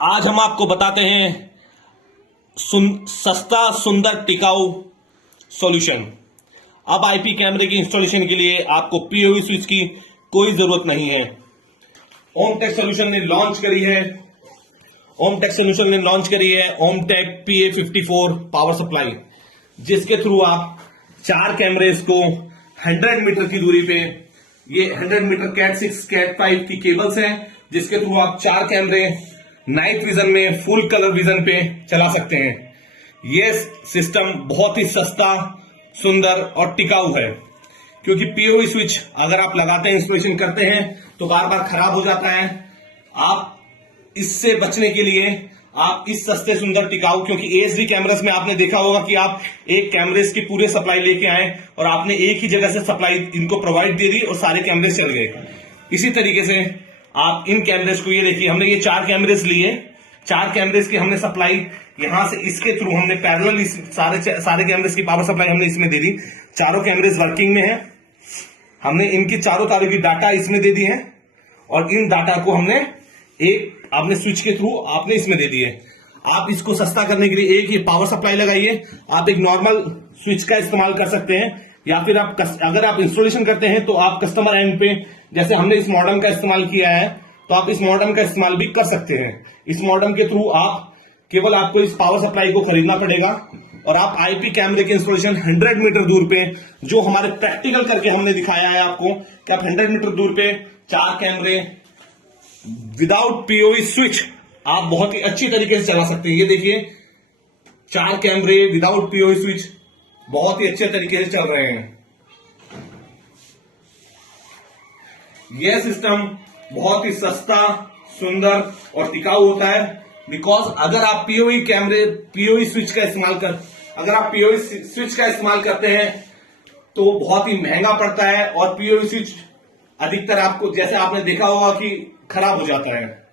आज हम आपको बताते हैं सस्ता सुंदर टिकाऊ सॉल्यूशन। अब आईपी कैमरे की इंस्टॉलेशन के लिए आपको पीओवी स्विच की कोई जरूरत नहीं है। ओमटेक सॉल्यूशन ने लॉन्च करी है ओमटेक PA54 पावर सप्लाई, जिसके थ्रू आप 4 कैमरेज को 100 मीटर की दूरी पे, ये 100 मीटर कैट 6 कैट 5 की केबल्स हैं, जिसके थ्रू आप 4 कैमरे नाइट विजन में फुल कलर विजन पे चला सकते हैं। यह सिस्टम बहुत ही सस्ता, सुंदर और टिकाऊ है, क्योंकि पीओवी स्विच अगर आप लगाते हैं, इंस्टॉलेशन करते हैं तो बार बार खराब हो जाता है। आप इससे बचने के लिए आप इस सस्ते सुंदर टिकाऊ, क्योंकि एएचडी कैमरास में आपने देखा होगा कि आप एक कैमरेज की पूरे सप्लाई लेके आए और आपने एक ही जगह से सप्लाई इनको प्रोवाइड दे दी और सारे कैमरेज चल गए। इसी तरीके से आप इन कैमरेज को, ये देखिए हमने ये 4 कैमरेज लिए, 4 कैमरेज की हमने सप्लाई यहां से इसके थ्रू हमने पैरेलल सारे कैमरेज की पावर सप्लाई हमने इसमें दे दी। चारों कैमरेज वर्किंग में है, हमने इनकी चारों तारों की डाटा इसमें दे दी है और इन डाटा को हमने आपने स्विच के थ्रू आपने इसमें दे दिए। आप इसको सस्ता करने के लिए एक ही पावर सप्लाई लगाइए। आप एक नॉर्मल स्विच का इस्तेमाल कर सकते हैं, या फिर आप अगर आप इंस्टॉलेशन करते हैं तो आप कस्टमर एंड पे, जैसे हमने इस मॉडम का इस्तेमाल किया है, तो आप इस मॉडम का इस्तेमाल भी कर सकते हैं। इस मॉडम के थ्रू आप केवल आपको इस पावर सप्लाई को खरीदना पड़ेगा और आप आईपी कैमरे के इंस्टॉलेशन 100 मीटर दूर पे, जो हमारे प्रैक्टिकल करके हमने दिखाया है आपको कि आप 100 मीटर दूर पे 4 कैमरे विदाउट पीओवी स्विच आप बहुत ही अच्छी तरीके से चला सकते हैं। ये देखिए 4 कैमरे विदाउट पीओवी स्विच बहुत ही अच्छे तरीके से चल रहे हैं। यह सिस्टम बहुत ही सस्ता, सुंदर और टिकाऊ होता है, बिकॉज अगर आप पीओवी स्विच का इस्तेमाल करते हैं तो बहुत ही महंगा पड़ता है और पीओवी स्विच अधिकतर आपको, जैसे आपने देखा होगा कि खराब हो जाता है।